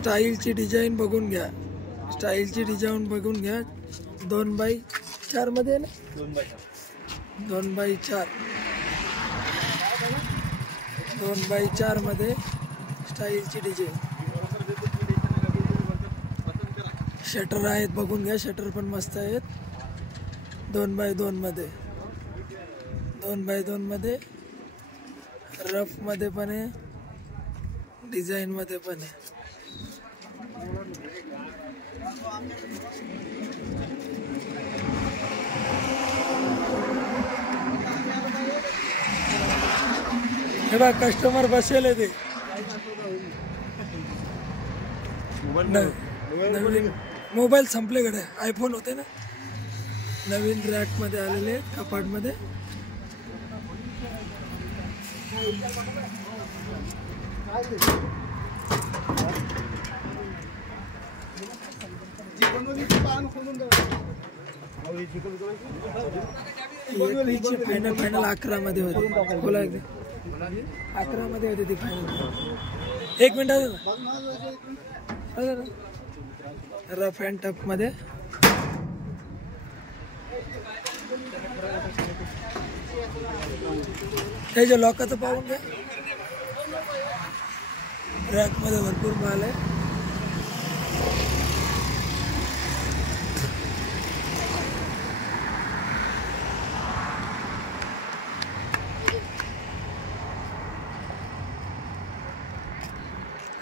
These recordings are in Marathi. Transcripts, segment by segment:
स्टाईलची डिझाईन बघून घ्या, स्टाईलची डिझाईन बघून घ्या. 2x4 मध्ये ना, 2x4 2x4 मध्ये स्टाईलची डिझाईन. शटर आहेत बघून घ्या, शटर पण मस्त आहेत. 2x2 मध्ये, 2x2 मध्ये रफ मध्ये पण आहे, डिझाईन मध्ये पण आहे. हे बघ कस्टमर बसेल आहे ते. नवीन मोबाईल संपलेकडे, आयफोन होते ना, नवीन रॅक मध्ये आलेले कपाट मध्ये. फायनल 11 मध्ये होती. बोला 11 मध्ये होती ती फायनल. एक मिनिट, रफ अँड टफ मध्ये. त्याच्या लॉकाचं पाहून घ्या, रॅक मध्ये भरपूर माल आहे.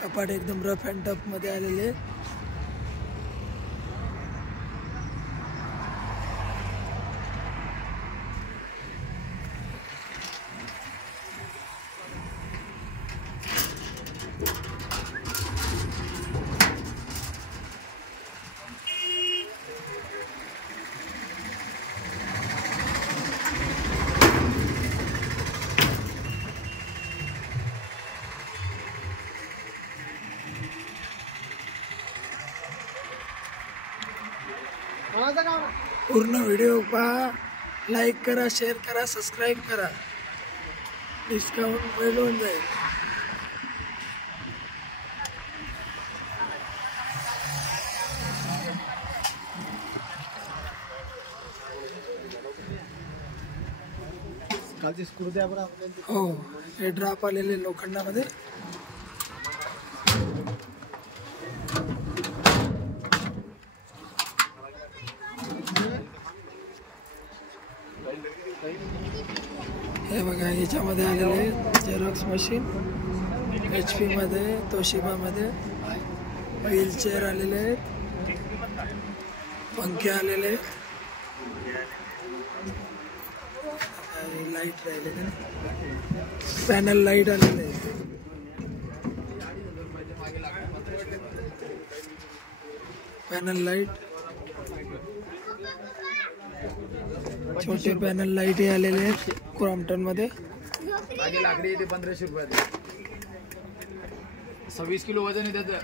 कपाट एकदम रफ अँड टफ मध्ये आलेले. पूर्ण व्हिडिओ पहा, लाईक करा, शेअर करा, सबस्क्राईब करा. डिस्काउंट मिळून जाईल. हो, हे ड्राप आलेले लोखंडामध्ये. हे बघा, याच्यामध्ये आलेले झेरॉक्स मशीन, HP मध्ये, तोशिबा मध्ये. व्हीलचेअर आलेले आहेत, पंखे आलेले आहेत, लाईट राहिले, पॅनल लाईट आलेले आहेत. पॅनल लाईट, छोटे पॅनल लाईट हे आलेले आहेत क्रॉम्प्टन मध्ये. लाकडी येते 1500 रुपयात. 26 किलो वजन आहे त्याचं.